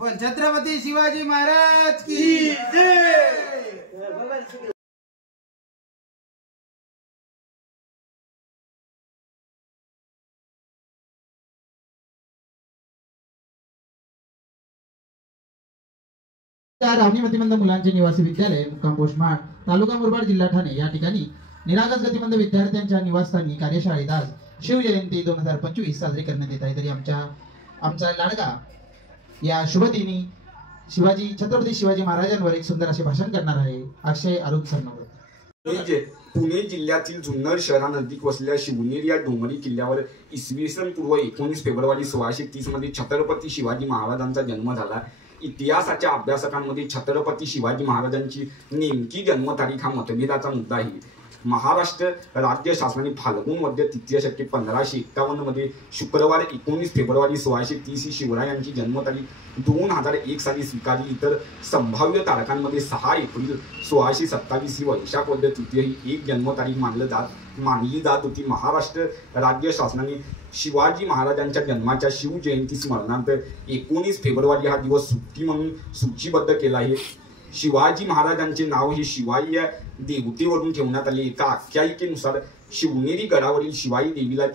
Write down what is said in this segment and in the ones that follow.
छत्रपती शिवाजी महाराज की जय। रावणी मतिमंद मुलांचे निवासी विद्यालय मुक्काम पोस्ट माड तालुका मुरबाड जिल्हा ठाणे या ठिकाणी निरागस गतिमंद विद्यार्थ्यांच्या निवासस्थानी कार्यशाळेत आज शिवजयंती 2025 साजरी करण्यात येत आहे। तरी आमचा लाडका या शुभदिनी छत्रपती शिवाजी महाराजांवर एक सुंदर असे भाषण करणार आहे अक्षय अरुण सरनोबत। पुणे जिल्ह्यातील जुन्नर शहरानजीक वसलेल्या शिवनेरी या डोंगरी किल्ल्यावर इसवी सन पूर्व 19 फेब्रुवारी 1630 मध्ये छत्रपती शिवाजी महाराजांचा जन्म झाला। इतिहासाच्या अभ्यासकांमध्ये छत्रपती शिवाजी महाराजांची नेमकी जन्मतारीख हा मतभेदाचा मुद्दा आहे। महाराष्ट्र राज्य शासनाने फाल्गुन मध्य तृतीय शके 1551 मध्ये शुक्रवार 19 फेब्रुवारी 1630 ही शिवरायांची जन्मतारीख 2001 साली स्वीकारली। इतर संभाव्य तारखांमध्ये 6 एप्रिल 1627 ही वैशाख वद्य तृतीय ही एक जन्मतारीख मानली जात होती। महाराष्ट्र राज्य शासनाने शिवाजी महाराजांच्या जन्माच्या शिवजयंती स्मरणार्थ 19 फेब्रुवारी हा दिवस सुट्टी म्हणून सूचीबद्ध केला आहे। शिवाजी महाराजांचे नाव हे शिवाई या देवतेवरून ठेवण्यात आले। एका आख्यायिकेनुसार शिवनेरी गडावरील शिवाई देवीला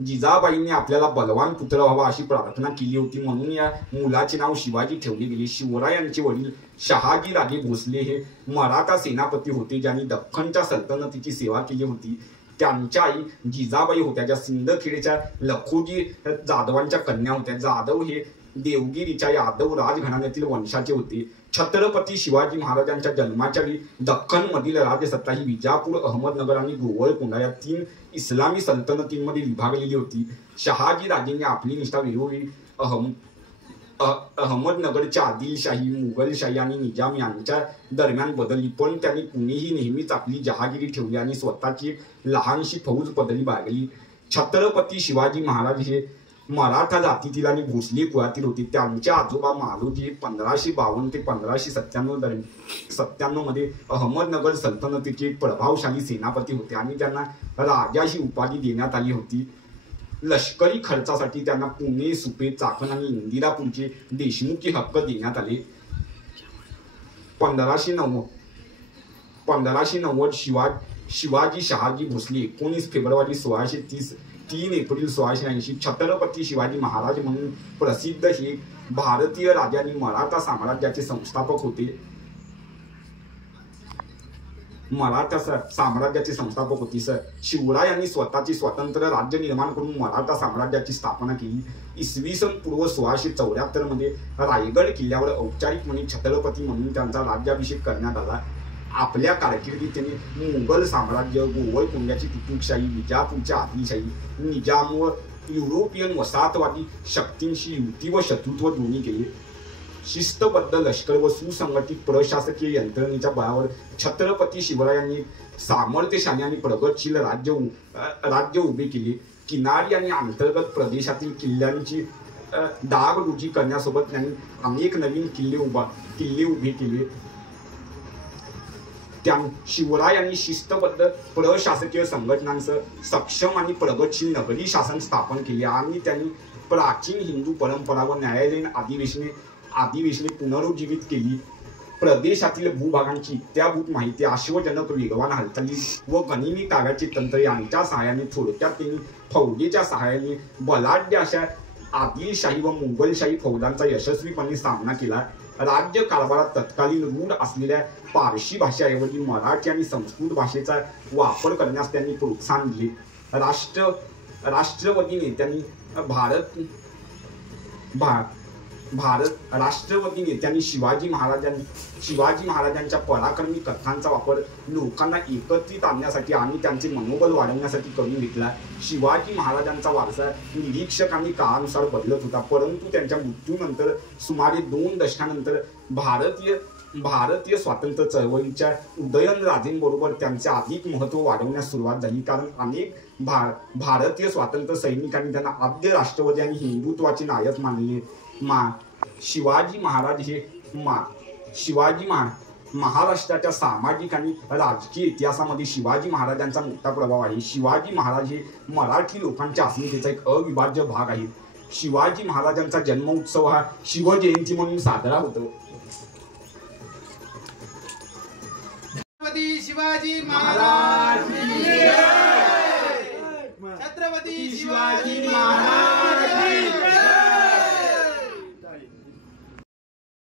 जिजाबाईंनी आपल्याला बलवान पुत्र व्हावा अशी प्रार्थना केली होती, म्हणून या मुलाचे नाव शिवाजी ठेवले गेले। शिवरायांचे वडील शहाजी राजे भोसले हे मराठा सेनापती होते ज्यांनी दख्खनच्या सल्तनतीची सेवा केली होती। त्यांच्या आई जिजाबाई होत्या ज्या सिंदखेडच्या लखोजी जाधवांच्या कन्या होत्या। जाधव हे देवगिरीच्या यादव राजघराण्यातील वंशाचे होते। छत्रपती शिवाजी महाराजांच्या जन्माच्या वेळी दख्खन मधील राजसत्ता ही विजापूर, अहमदनगर आणि गोवळकोंडा या 3 इस्लामी सल्तनतींमध्ये विभागलेली होती। शहाजी राजेंनी आपली निष्ठा वेळोवेळी अहमदनगरच्या आदिलशाही, मुघलशाही आणि निजाम यांच्या दरम्यान बदलली, पण त्यांनी कुणीही नेहमीच आपली जहागिरी ठेवली आणि स्वतःची लहानशी फौज पदरी बाळगली। छत्रपती शिवाजी महाराज हे मराठा जातीतील आणि भोसले कुळातील होते। त्यांचे आजोबा मालोजी हे 1552 ते 1597 मध्ये अहमदनगर सल्तनतीचे एक प्रभावशाली सेनापती होते आणि त्यांना राजा ही उपाधी देण्यात आली होती। लष्करी खर्चासाठी त्यांना पुणे, सुपे, चाकण आणि इंदिरापूरचे देशमुखी हक्क देण्यात आले। 1590 शिवाजी शहाजी भोसले 19 फेब्रुवारी 1630 3 एप्रिल 1680 छत्रपती शिवाजी महाराज म्हणून प्रसिद्ध हे भारतीय राजे आणि मराठा साम्राज्याचे संस्थापक होते। शिवरायांनी स्वतःचे स्वतंत्र राज्य निर्माण करून मराठा साम्राज्याची स्थापना केली। इसवी सन पूर्व 1674 मध्ये रायगड किल्ल्यावर औपचारिकपणे छत्रपती म्हणून त्यांचा राज्याभिषेक करण्यात आला। आपल्या कारकिर्दीत त्यांनी मुघल साम्राज्य, गोवळकोंड्याची कुतुबशाही, विजापूरच्या आदिलशाही, निजाम व युरोपियन वसाहतवादी शक्तींशी युती व शत्रुत्व दोन्ही केले। शिस्तबद्ध लष्कर व सुसंघटित प्रशासकीय यंत्रणेच्या बळावर छत्रपती शिवरायांनी सामर्थ्यशाली आणि प्रगतशील राज्य उभे केले। किनारी आणि अंतर्गत प्रदेशातील किल्ल्यांची डागडुजी करण्यासोबत त्यांनी अनेक नवीन किल्ले उभे केले। शिवरायांनी शिस्तबद्ध प्रशासकीय संघटनांसह सक्षम आणि प्रगतशील नगरी शासन स्थापन केले आणि त्यांनी प्राचीन हिंदू परंपरा व न्यायालयीन अधिवेशने पुनरुज्जीवित केली। प्रदेशातील भूभागांची इत्याभूत माहिती, आश्चर्यजनक वेगवान हालचाली व गनिमी ताब्याचे तंत्र यांच्या सहाय्याने, थोडक्यात त्यांनी फौजेच्या सहाय्याने बलाढ्य अशा आदिलशाही व मुघलशाही फौजांचा यशस्वीपणे सामना केला। राज्य कारभारात तत्कालीन रूढ असलेल्या पारशी भाषेऐवजी मराठी आणि संस्कृत भाषेचा वापर करण्यास त्यांनी प्रोत्साहन दिले। राष्ट्रवादी नेत्यांनी शिवाजी महाराजांच्या पराक्रमी कथांचा वापर लोकांना एकत्रित आणण्यासाठी आणि त्यांचे मनोबल वाढवण्यासाठी करून घेतला। शिवाजी महाराजांचा वारसा निरीक्षकांनी काळानुसार बदलत होता, परंतु त्यांच्या मृत्यूनंतर सुमारे 2 दशकानंतर भारतीय स्वातंत्र्य चळवळीच्या उदयनराजेंबरोबर त्यांचे अधिक महत्त्व वाढवण्यास सुरुवात झाली, कारण अनेक भारतीय स्वातंत्र्य सैनिकांनी त्यांना आद्य राष्ट्रवादी आणि हिंदुत्वाचे नायक मानले। महाराष्ट्राच्या सामाजिक आणि राजकीय इतिहासामध्ये शिवाजी महाराजांचा मोठा प्रभाव आहे। शिवाजी महाराज हे मराठी लोकांच्या अस्मितेचा एक अविभाज्य भाग आहेत। शिवाजी महाराजांचा जन्मोत्सव हा शिवजयंती म्हणून साजरा होतो. छत्रपती शिवाजी महाराज